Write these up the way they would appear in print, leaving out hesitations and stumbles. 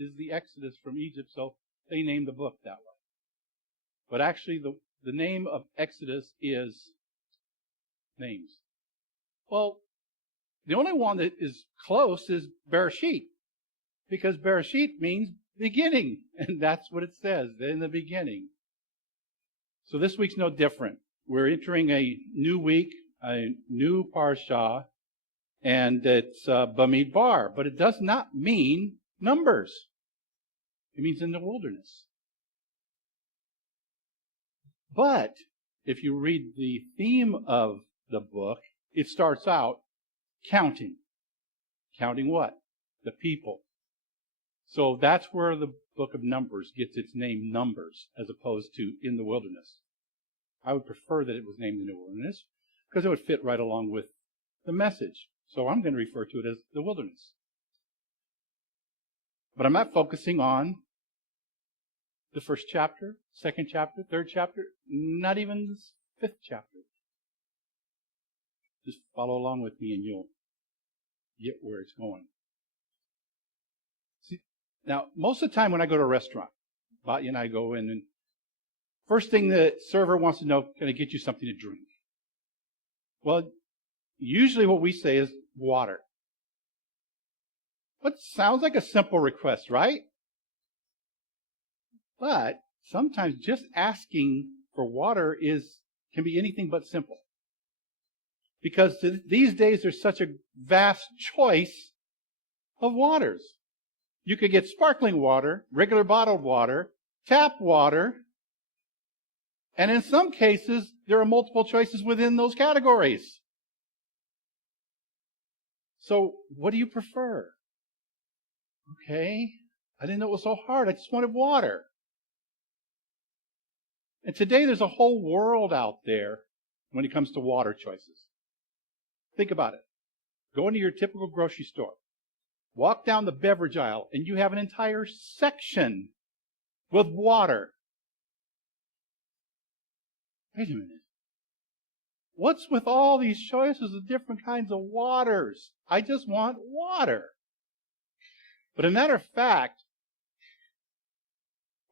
is the Exodus from Egypt, so they named the book that way. But actually, the name of Exodus is names. Well, the only one that is close is Bereshit, because Bereshit means beginning, and that's what it says, in the beginning. So this week's no different. We're entering a new week, a new Parashah, and it's BaMidbar, but it does not mean numbers. It means in the wilderness. But if you read the theme of the book, it starts out counting. Counting what? The people. So that's where the book of Numbers gets its name, Numbers, as opposed to in the wilderness. I would prefer that it was named in the wilderness because it would fit right along with the message. So I'm going to refer to it as the wilderness. But I'm not focusing on the first chapter, second chapter, third chapter, not even the fifth chapter. Just follow along with me and you'll get where it's going. See, now, most of the time when I go to a restaurant, Batya and I go in, and first thing the server wants to know, can I get you something to drink? Well, usually what we say is water. But sounds like a simple request, right? But sometimes just asking for water can be anything but simple. Because these days there's such a vast choice of waters. You could get sparkling water, regular bottled water, tap water, and in some cases there are multiple choices within those categories. So what do you prefer? Okay, I didn't know it was so hard. I just wanted water. And today there's a whole world out there when it comes to water choices. Think about it. Go into your typical grocery store. Walk down the beverage aisle, and you have an entire section with water. Wait a minute. What's with all these choices of different kinds of waters? I just want water. But as a matter of fact,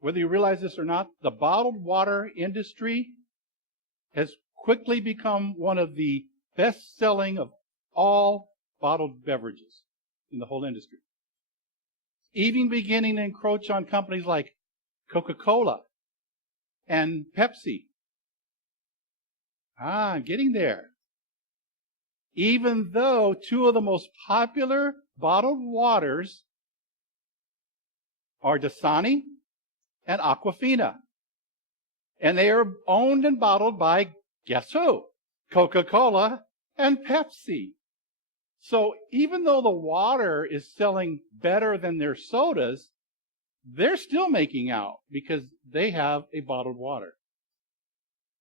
whether you realize this or not, the bottled water industry has quickly become one of the best-selling of all bottled beverages in the whole industry. Even beginning to encroach on companies like Coca-Cola and Pepsi. Getting there. Even though two of the most popular bottled waters are Dasani and Aquafina. And they are owned and bottled by, guess who? Coca-Cola and Pepsi. So even though the water is selling better than their sodas, they're still making out because they have a bottled water.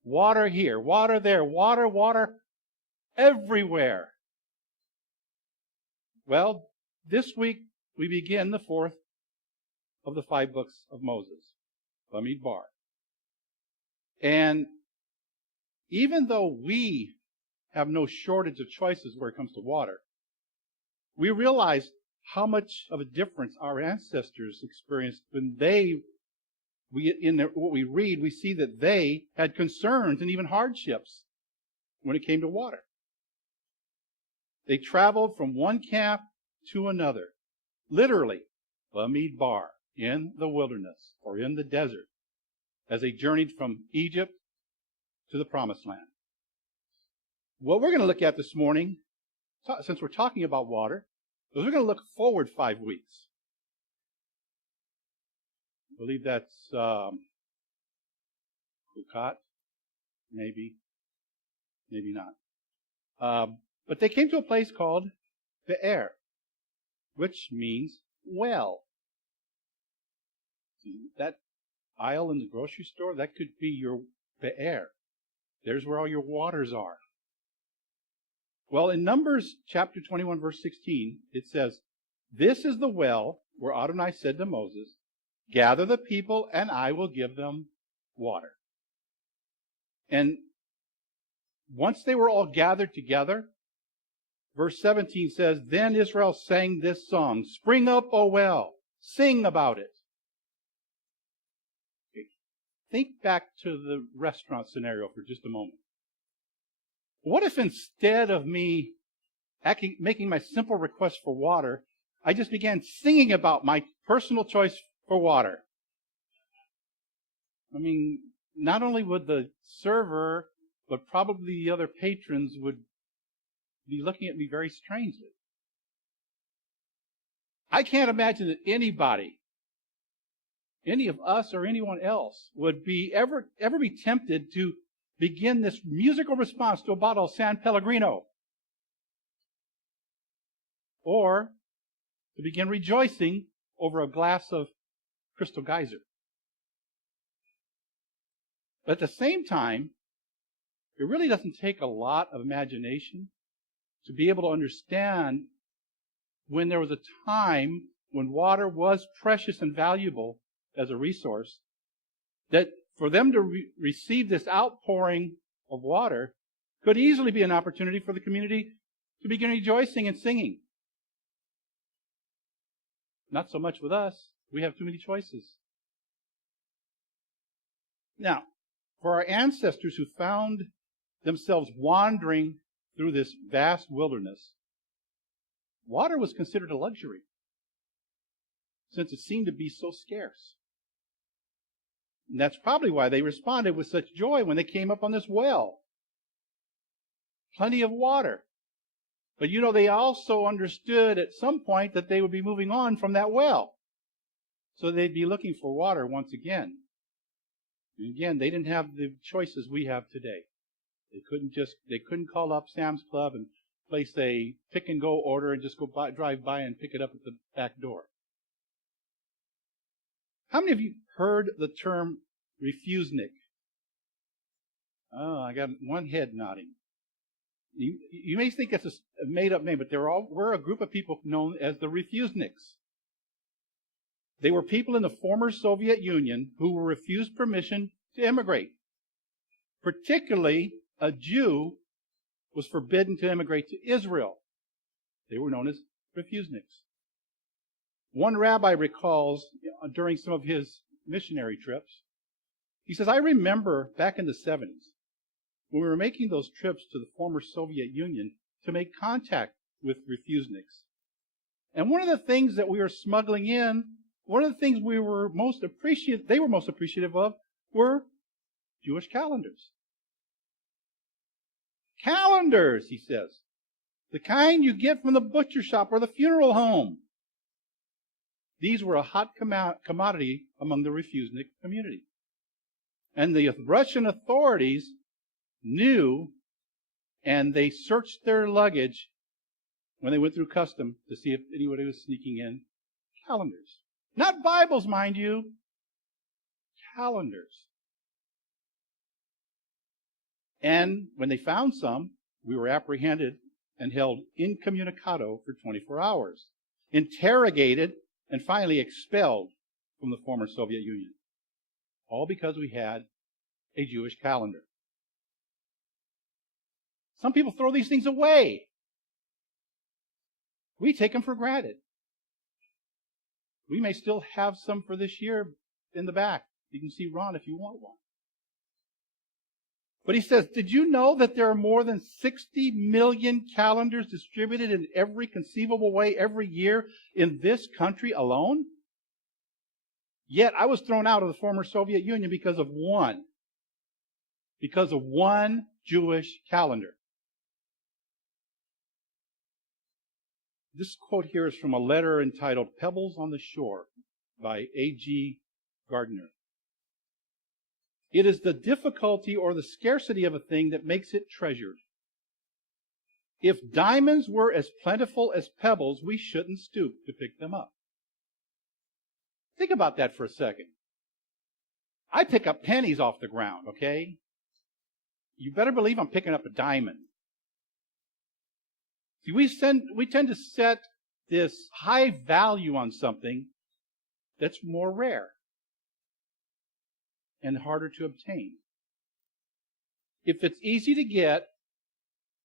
Water here, water there, water everywhere. Well, this week we begin the fourth of the 5 books of Moses, BaMidbar. And even though we have no shortage of choices where it comes to water, we realize how much of a difference our ancestors experienced when what we read, we see that they had concerns and even hardships when it came to water. They traveled from one camp to another, literally, BaMidbar, in the wilderness or in the desert, as they journeyed from Egypt to the Promised Land. What we're going to look at this morning, since we're talking about water, is we're going to look forward 5 weeks. I believe that's Kukat, maybe not. But they came to a place called Be'er, which means well. That aisle in the grocery store, that could be your Be'er. There's where all your waters are. Well, in Numbers chapter 21, verse 16, it says, "This is the well where Adonai said to Moses, 'Gather the people, and I will give them water.'" And once they were all gathered together, verse 17 says, "Then Israel sang this song, 'Spring up, O well, Sing about it. Okay. Think back to the restaurant scenario for just a moment. What if instead of me making my simple request for water, I just began singing about my personal choice for water? I mean, not only would the server, but probably the other patrons would be looking at me very strangely. I can't imagine that anybody, any of us or anyone else, would be ever be tempted to begin this musical response to a bottle of San Pellegrino, or to begin rejoicing over a glass of Crystal Geyser. But at the same time, it really doesn't take a lot of imagination to be able to understand when there was a time when water was precious and valuable as a resource, that for them to receive this outpouring of water could easily be an opportunity for the community to begin rejoicing and singing. Not so much with us. We have too many choices. Now, for our ancestors who found themselves wandering through this vast wilderness, water was considered a luxury, since it seemed to be so scarce. And that's probably why they responded with such joy when they came up on this well. Plenty of water. But they also understood at some point that they would be moving on from that well. So they'd be looking for water once again. And again, they didn't have the choices we have today. They couldn't call up Sam's Club and place a pick and go order and just drive by and pick it up at the back door. How many of you heard the term refusenik? Oh, I got one head nodding. You may think it's a made-up name, but we're a group of people known as the refuseniks. They were people in the former Soviet Union who were refused permission to immigrate. Particularly, a Jew was forbidden to immigrate to Israel. They were known as refuseniks. One rabbi recalls during some of his missionary trips, he says, I remember back in the 70s, when we were making those trips to the former Soviet Union to make contact with refuseniks. And one of the things that we were smuggling in, one of the things they were most appreciative of were Jewish calendars. Calendars, he says. The kind you get from the butcher shop or the funeral home. These were a hot commodity among the refusenik community. And the Russian authorities knew, and they searched their luggage when they went through custom to see if anybody was sneaking in calendars. Not Bibles, mind you. Calendars. And when they found some, we were apprehended and held incommunicado for 24 hours, interrogated, and finally expelled from the former Soviet Union. All because we had a Jewish calendar. Some people throw these things away. We take them for granted. We may still have some for this year in the back. You can see Ron if you want one. But he says, did you know that there are more than 60 million calendars distributed in every conceivable way every year in this country alone? Yet I was thrown out of the former Soviet Union because of one. Because of one Jewish calendar. This quote here is from a letter entitled Pebbles on the Shore by A.G. Gardner. It is the difficulty or the scarcity of a thing that makes it treasured. If diamonds were as plentiful as pebbles, we shouldn't stoop to pick them up. Think about that for a second. I pick up pennies off the ground, okay? You better believe I'm picking up a diamond. See, we tend to set this high value on something that's more rare and harder to obtain. If it's easy to get,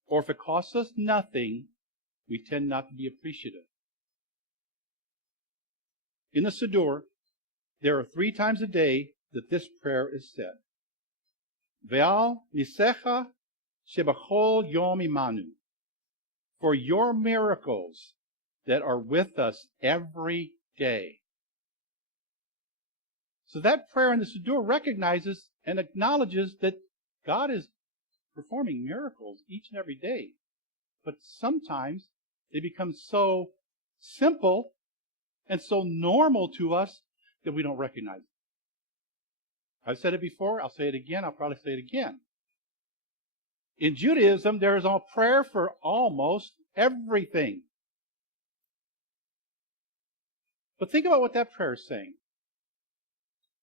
or if it costs us nothing, we tend not to be appreciative. in the Siddur, there are 3 times a day that this prayer is said. Ve'al nisecha shebachol yom imanu. For your miracles that are with us every day. So that prayer in the Siddur recognizes and acknowledges that God is performing miracles each and every day. But sometimes they become so simple and so normal to us that we don't recognize it. I've said it before, I'll say it again, I'll probably say it again. In Judaism, there is a prayer for almost everything. But think about what that prayer is saying.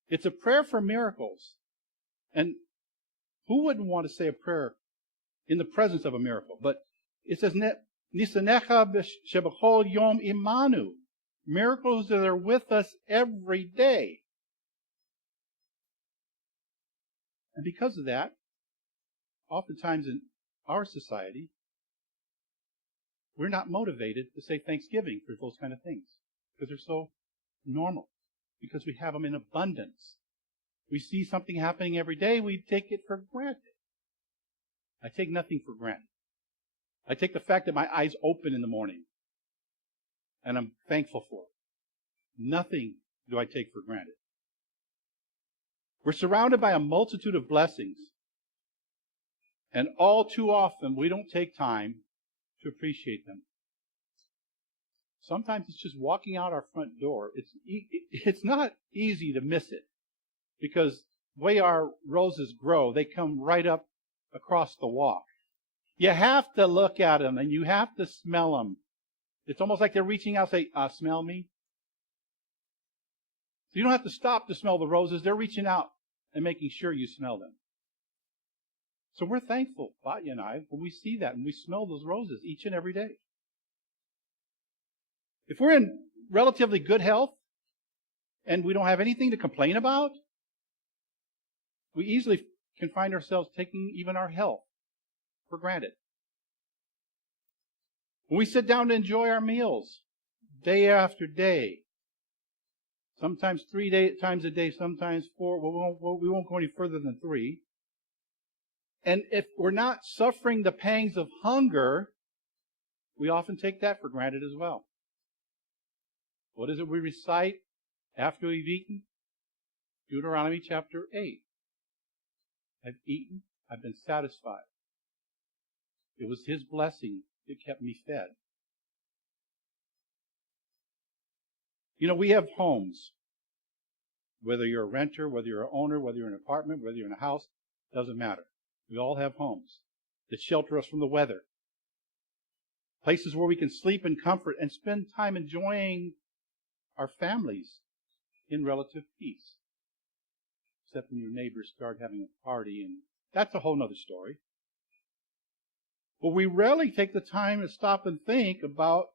It's a prayer for miracles. And who wouldn't want to say a prayer in the presence of a miracle? But it says, Nisanecha shebachol yom imanu. Miracles that are with us every day. And because of that, oftentimes in our society, we're not motivated to say thanksgiving for those kind of things. Because they're so normal. Because we have them in abundance. We see something happening every day, we take it for granted. I take nothing for granted. I take the fact that my eyes open in the morning. And I'm thankful for it. Nothing do I take for granted. We're surrounded by a multitude of blessings. And all too often, we don't take time to appreciate them. Sometimes it's just walking out our front door. It's not easy to miss it. Because the way our roses grow, they come right up across the walk. You have to look at them and you have to smell them. It's almost like they're reaching out and say, smell me. So you don't have to stop to smell the roses. They're reaching out and making sure you smell them. So we're thankful, Batya and I, when we see that and we smell those roses each and every day. If we're in relatively good health and we don't have anything to complain about, we easily can find ourselves taking even our health for granted. When we sit down to enjoy our meals day after day, sometimes 3 times a day, sometimes 4, we won't go any further than 3. And if we're not suffering the pangs of hunger, we often take that for granted as well. What is it we recite after we've eaten? Deuteronomy chapter 8. I've eaten, I've been satisfied. It was His blessing that kept me fed. You know, we have homes. Whether you're a renter, whether you're an owner, whether you're in an apartment, whether you're in a house, doesn't matter. We all have homes that shelter us from the weather. Places where we can sleep in comfort and spend time enjoying our families in relative peace. Except when your neighbors start having a party, and that's a whole other story. But we rarely take the time to stop and think about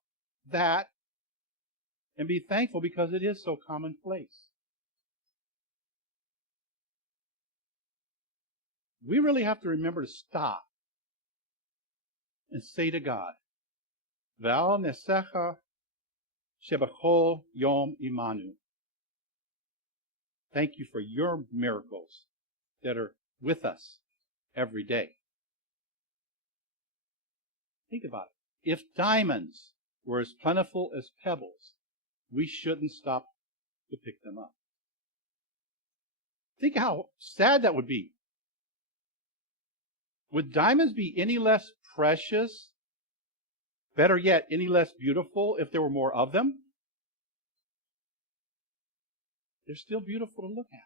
that and be thankful because it is so commonplace. We really have to remember to stop and say to God, Val nesecha shebachol yom imanu. Thank you for your miracles that are with us every day. Think about it. If diamonds were as plentiful as pebbles, we shouldn't stop to pick them up. Think how sad that would be. Would diamonds be any less precious, better yet, any less beautiful if there were more of them? They're still beautiful to look at.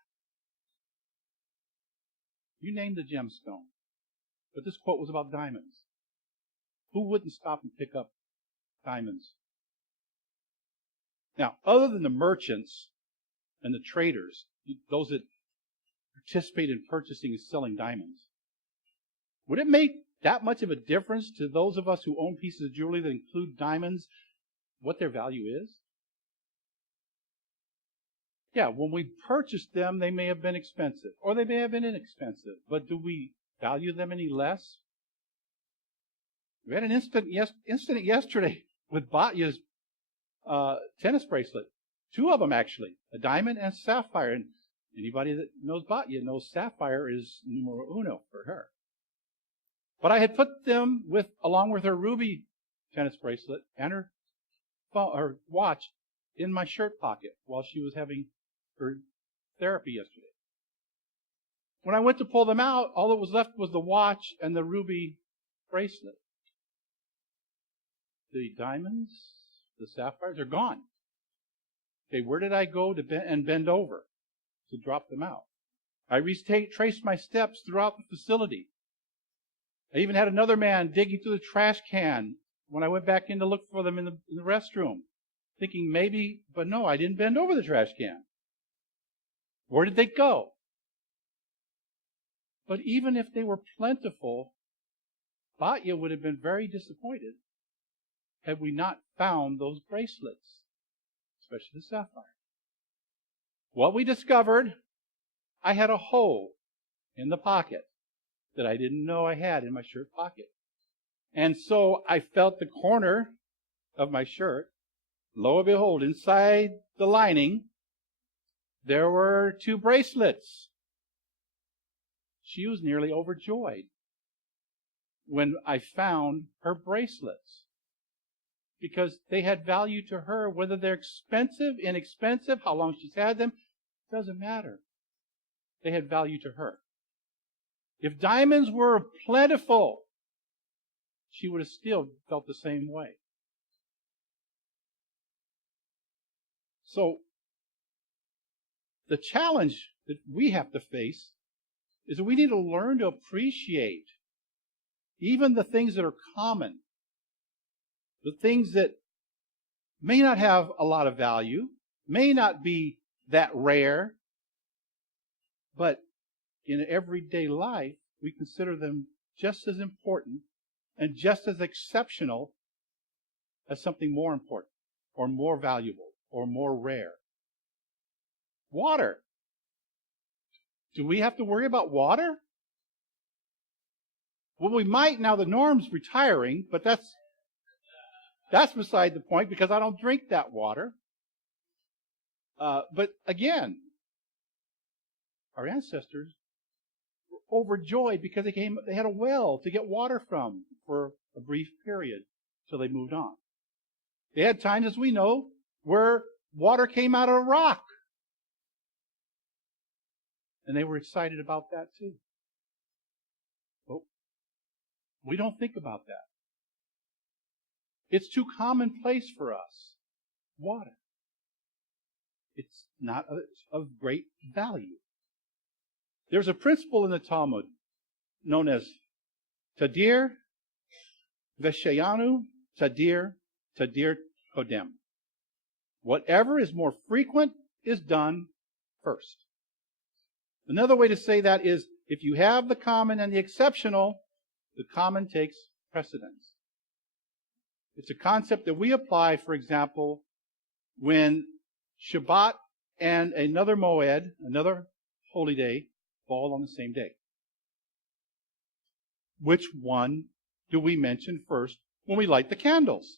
You named the gemstone, but this quote was about diamonds. Who wouldn't stop and pick up diamonds? Now, other than the merchants and the traders, those that participate in purchasing and selling diamonds, would it make that much of a difference to those of us who own pieces of jewelry that include diamonds, what their value is? Yeah, when we purchased them, they may have been expensive, or they may have been inexpensive, but do we value them any less? We had an incident yesterday with Batya's tennis bracelet. Two of them, actually. A diamond and a sapphire. And anybody that knows Batya knows sapphire is numero uno for her. But I had put them along with her ruby tennis bracelet and her watch in my shirt pocket while she was having her therapy yesterday. When I went to pull them out, all that was left was the watch and the ruby bracelet. The diamonds, the sapphires are gone. Okay, where did I go to bend over to drop them out? I retraced my steps throughout the facility. I even had another man digging through the trash can when I went back in to look for them in the restroom, thinking maybe, but no, I didn't bend over the trash can. Where did they go? But even if they were plentiful, Batya would have been very disappointed had we not found those bracelets, especially the sapphire. What we discovered, I had a hole in the pocket that I didn't know I had in my shirt pocket. And so I felt the corner of my shirt. Lo and behold, inside the lining, there were two bracelets. She was nearly overjoyed when I found her bracelets, because they had value to her, whether they're expensive, inexpensive, how long she's had them, doesn't matter. They had value to her. If diamonds were plentiful, she would have still felt the same way. So, the challenge that we have to face is that we need to learn to appreciate even the things that are common, the things that may not have a lot of value, may not be that rare, but in everyday life, we consider them just as important and just as exceptional as something more important or more valuable or more rare. Water. Do we have to worry about water? Well, we might now the Norm's retiring, but that's beside the point because I don't drink that water. But again, our ancestors were overjoyed because they had a well to get water from for a brief period till they moved on. They had times, as we know, where water came out of a rock. And they were excited about that too. But we don't think about that. It's too commonplace for us. Water. It's not of great value. There's a principle in the Talmud known as Tadir Veshayanu Tadir Kodem. Whatever is more frequent is done first. Another way to say that is, if you have the common and the exceptional, the common takes precedence. It's a concept that we apply, for example, when Shabbat and another Moed, another holy day, fall on the same day. Which one do we mention first when we light the candles?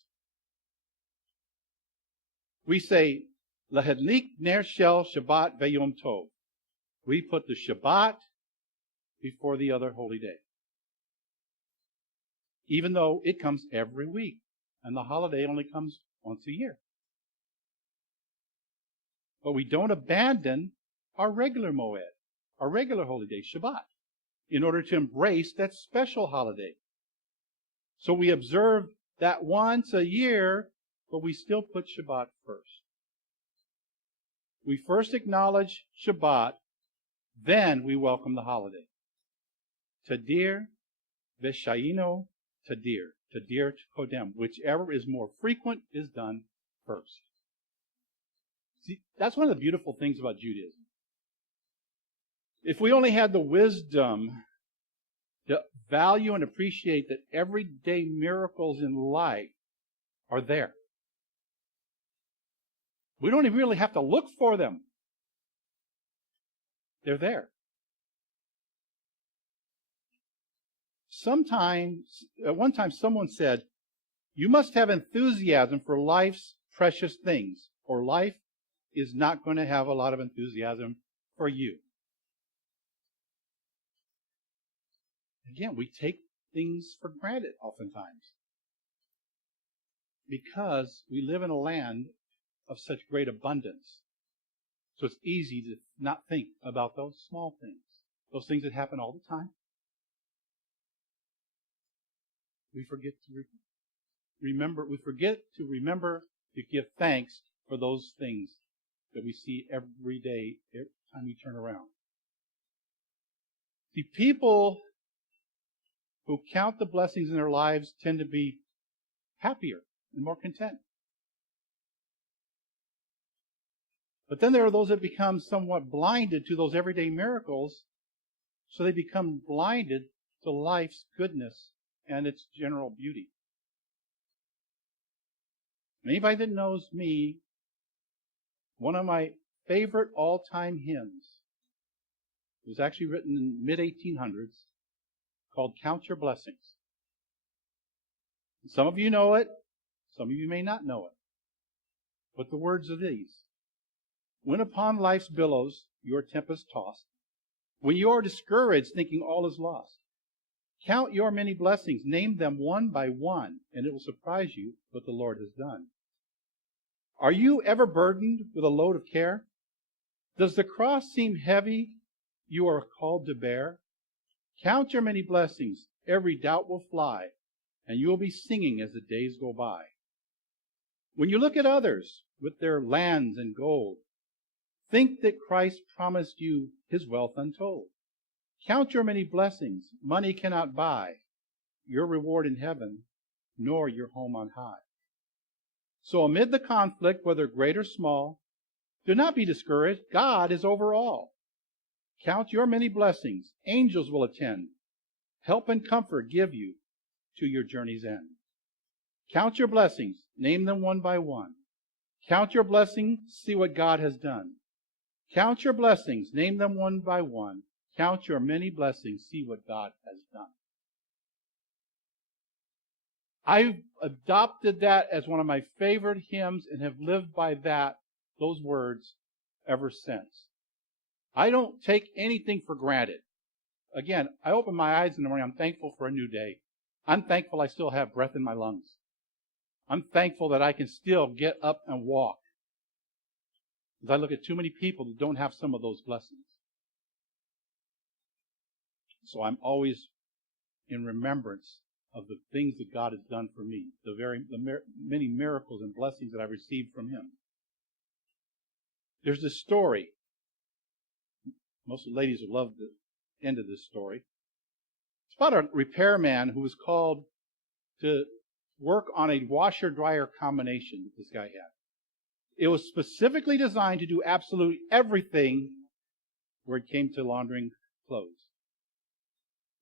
We say, Lahadlik ner shel Shabbat v'yom tov. We put the Shabbat before the other holy day. Even though it comes every week, and the holiday only comes once a year. But we don't abandon our regular Moed, our regular holy day, Shabbat, in order to embrace that special holiday. So we observe that once a year, but we still put Shabbat first. We first acknowledge Shabbat, then we welcome the holiday. Tadir v'shayino Tadir kodem. Whichever is more frequent is done first. See, that's one of the beautiful things about Judaism. If we only had the wisdom to value and appreciate that everyday miracles in life are there. We don't even really have to look for them. They're there. At one time someone said, you must have enthusiasm for life's precious things, or life is not going to have a lot of enthusiasm for you. Again, we take things for granted oftentimes because we live in a land of such great abundance. So it's easy to not think about those small things, those things that happen all the time. We forget to remember to give thanks for those things that we see every day, every time we turn around. See, people who count the blessings in their lives tend to be happier and more content. But then there are those that become somewhat blinded to those everyday miracles, so they become blinded to life's goodness and its general beauty. Anybody that knows me, one of my favorite all-time hymns was actually written in the mid-1800s called Count Your Blessings. Some of you know it, some of you may not know it. But the words are these: when upon life's billows your tempest tossed, when you are discouraged thinking all is lost, count your many blessings, name them one by one, and it will surprise you what the Lord has done. Are you ever burdened with a load of care? Does the cross seem heavy you are called to bear? Count your many blessings, every doubt will fly, and you will be singing as the days go by. When you look at others with their lands and gold, think that Christ promised you his wealth untold. Count your many blessings, money cannot buy your reward in heaven, nor your home on high. So amid the conflict, whether great or small, do not be discouraged. God is over all. Count your many blessings. Angels will attend. Help and comfort give you to your journey's end. Count your blessings. Name them one by one. Count your blessings. See what God has done. Count your blessings. Name them one by one. Count your many blessings. See what God has done. I've adopted that as one of my favorite hymns and have lived by those words ever since. I don't take anything for granted. Again, I open my eyes in the morning. I'm thankful for a new day. I'm thankful I still have breath in my lungs. I'm thankful that I can still get up and walk. Because I look at too many people that don't have some of those blessings. So I'm always in remembrance of the things that God has done for me, the many miracles and blessings that I've received from him. There's this story. Most of the ladies will love the end of this story. It's about a repairman who was called to work on a washer-dryer combination that this guy had. It was specifically designed to do absolutely everything where it came to laundering clothes.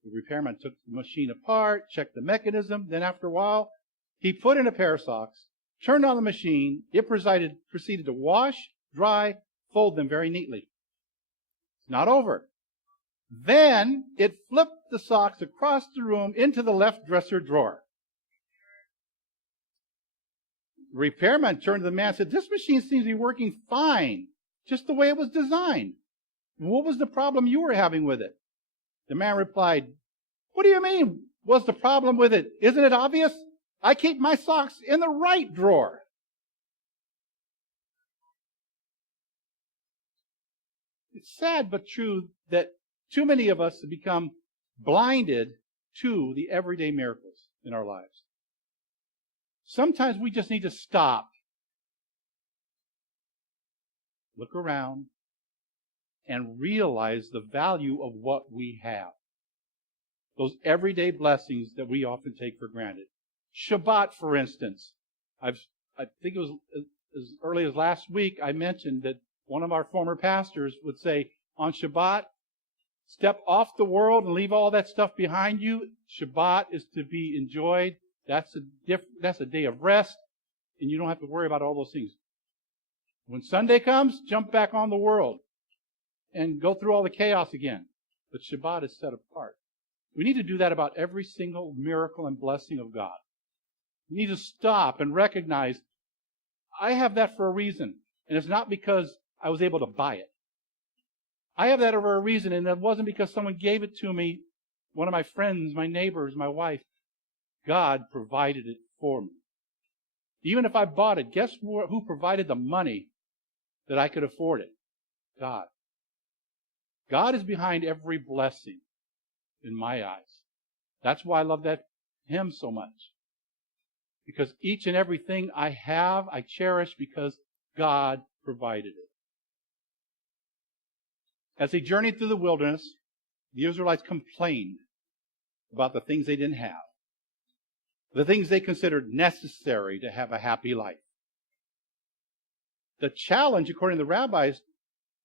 The repairman took the machine apart, checked the mechanism, then after a while, he put in a pair of socks, turned on the machine, it proceeded to wash, dry, fold them very neatly. It's not over. Then it flipped the socks across the room into the left dresser drawer. The repairman turned to the man and said, "This machine seems to be working fine, just the way it was designed. What was the problem you were having with it?" The man replied, "What do you mean, what's the problem with it? Isn't it obvious? I keep my socks in the right drawer." It's sad but true that too many of us have become blinded to the everyday miracles in our lives. Sometimes we just need to stop, look around, and realize the value of what we have. Those everyday blessings that we often take for granted. Shabbat, for instance. I think it was as early as last week I mentioned that one of our former pastors would say, on Shabbat, step off the world and leave all that stuff behind you. Shabbat is to be enjoyed. That's a day of rest, and you don't have to worry about all those things. When Sunday comes, jump back on the world and go through all the chaos again. But Shabbat is set apart. We need to do that about every single miracle and blessing of God. We need to stop and recognize, I have that for a reason. And it's not because I was able to buy it. I have that for a reason, and it wasn't because someone gave it to me, one of my friends, my neighbors, my wife. God provided it for me. Even if I bought it, guess who provided the money that I could afford it? God. God is behind every blessing in my eyes. That's why I love that hymn so much. Because each and everything I have, I cherish because God provided it. As they journeyed through the wilderness, the Israelites complained about the things they didn't have, the things they considered necessary to have a happy life. The challenge, according to the rabbis,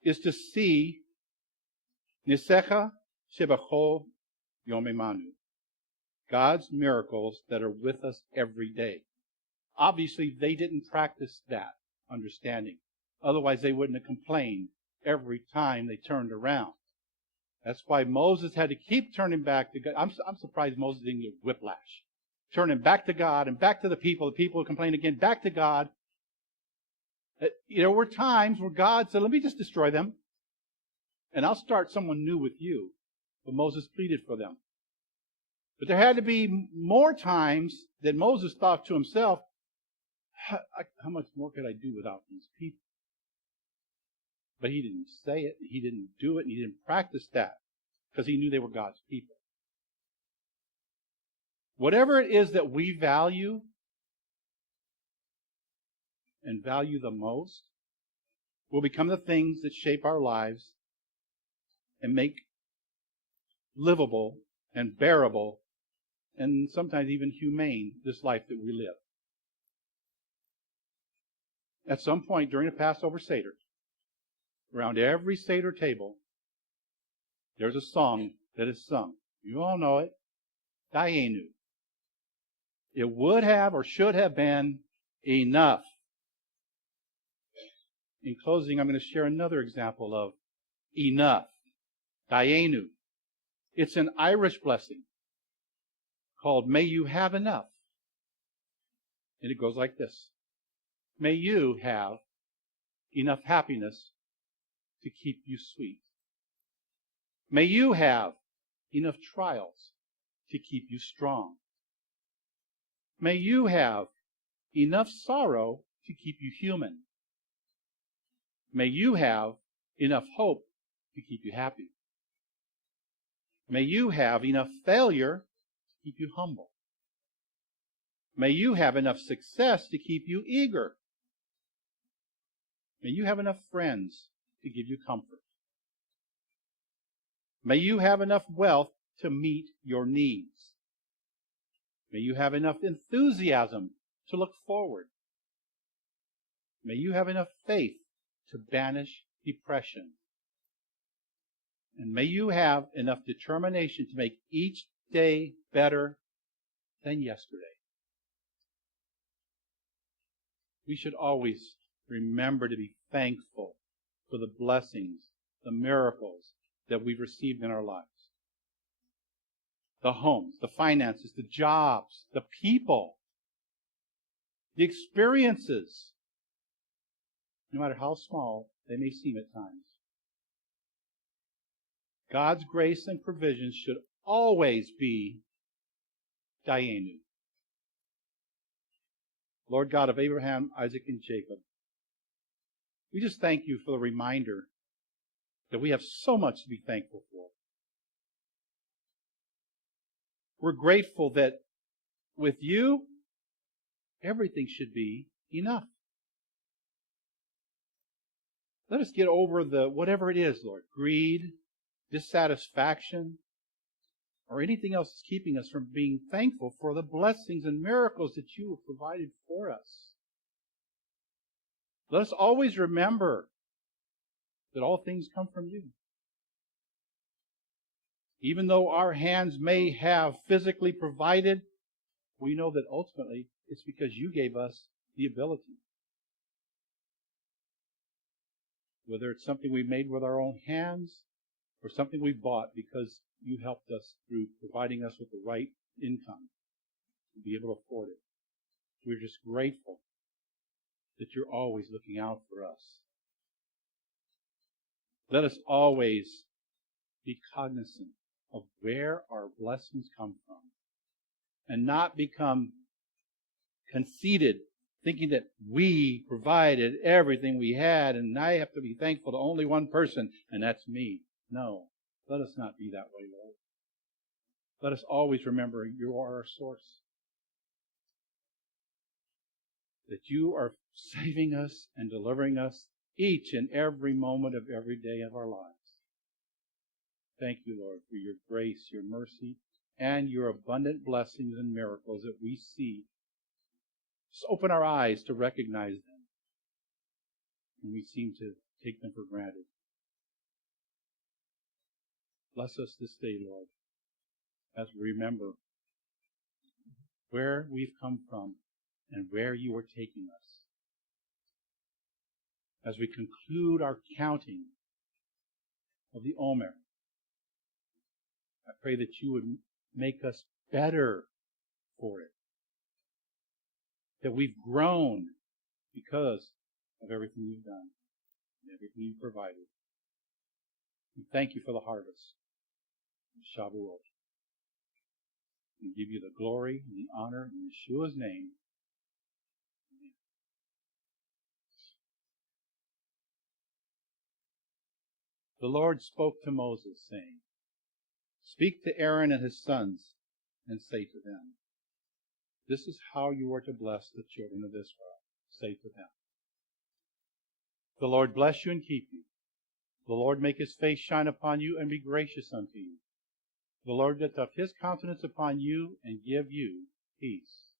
is to see Nisecha Shebacho Yomimanu, God's miracles that are with us every day. Obviously, they didn't practice that understanding. Otherwise, they wouldn't have complained every time they turned around. That's why Moses had to keep turning back to God. I'm surprised Moses didn't get whiplash. Turning back to God and back to the people who complained again, back to God. There were times where God said, let me just destroy them, and I'll start someone new with you. But Moses pleaded for them. But there had to be more times that Moses thought to himself, how much more could I do without these people? But he didn't say it, he didn't do it, and he didn't practice that because he knew they were God's people. Whatever it is that we value and value the most will become the things that shape our lives and make livable and bearable and sometimes even humane this life that we live. At some point during a Passover Seder, around every Seder table, there's a song that is sung. You all know it. Dayenu. It would have or should have been enough. In closing, I'm going to share another example of enough. Dayenu. It's an Irish blessing called May You Have Enough. And it goes like this. May you have enough happiness to keep you sweet. May you have enough trials to keep you strong. May you have enough sorrow to keep you human. May you have enough hope to keep you happy. May you have enough failure to keep you humble. May you have enough success to keep you eager. May you have enough friends to give you comfort. May you have enough wealth to meet your needs. May you have enough enthusiasm to look forward. May you have enough faith to banish depression. And may you have enough determination to make each day better than yesterday. We should always remember to be thankful for the blessings, the miracles that we've received in our lives. The homes, the finances, the jobs, the people, the experiences, no matter how small they may seem at times. God's grace and provision should always be Dayenu. Lord God of Abraham, Isaac, and Jacob, we just thank you for the reminder that we have so much to be thankful for. We're grateful that with you, everything should be enough. Let us get over whatever it is, Lord, greed, dissatisfaction, or anything else that's keeping us from being thankful for the blessings and miracles that you have provided for us. Let us always remember that all things come from you. Even though our hands may have physically provided, we know that ultimately it's because you gave us the ability. Whether it's something we made with our own hands or something we bought because you helped us through providing us with the right income to be able to afford it. We're just grateful. that you're always looking out for us. Let us always be cognizant of where our blessings come from and not become conceited, thinking that we provided everything we had and I have to be thankful to only one person, and that's me. No, let us not be that way, Lord. Let us always remember you are our source. That you are saving us and delivering us each and every moment of every day of our lives. Thank you, Lord, for your grace, your mercy, and your abundant blessings and miracles that we see. Just open our eyes to recognize them. And we seem to take them for granted. Bless us this day, Lord, as we remember where we've come from and where you are taking us. As we conclude our counting of the Omer, I pray that you would make us better for it. That we've grown because of everything you've done and everything you've provided. We thank you for the harvest of Shavuot. We give you the glory and the honor in Yeshua's name. Amen. The Lord spoke to Moses, saying, "Speak to Aaron and his sons, and say to them, this is how you are to bless the children of Israel. Say to them, the Lord bless you and keep you. The Lord make his face shine upon you and be gracious unto you. The Lord lift up his countenance upon you and give you peace.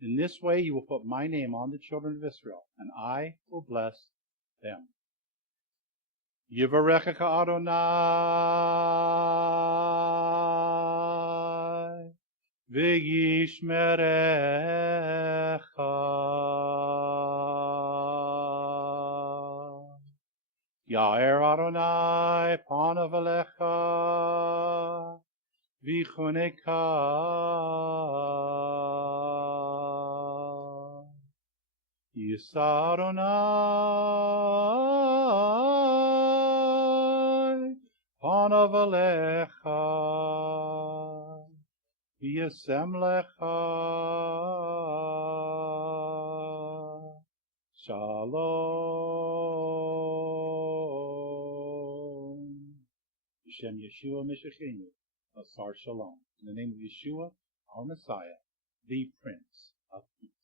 In this way you will put my name on the children of Israel, and I will bless them. Yivarechecha Adonai, v'yishmerecha. Ya'er Adonai panav elecha, v'choneka. Yisa Adonai panav elecha, v'yasem lecha. Shalom. Hashem Yeshua Meshachenu, Asar Shalom. In the name of Yeshua, our Messiah, the Prince of Peace.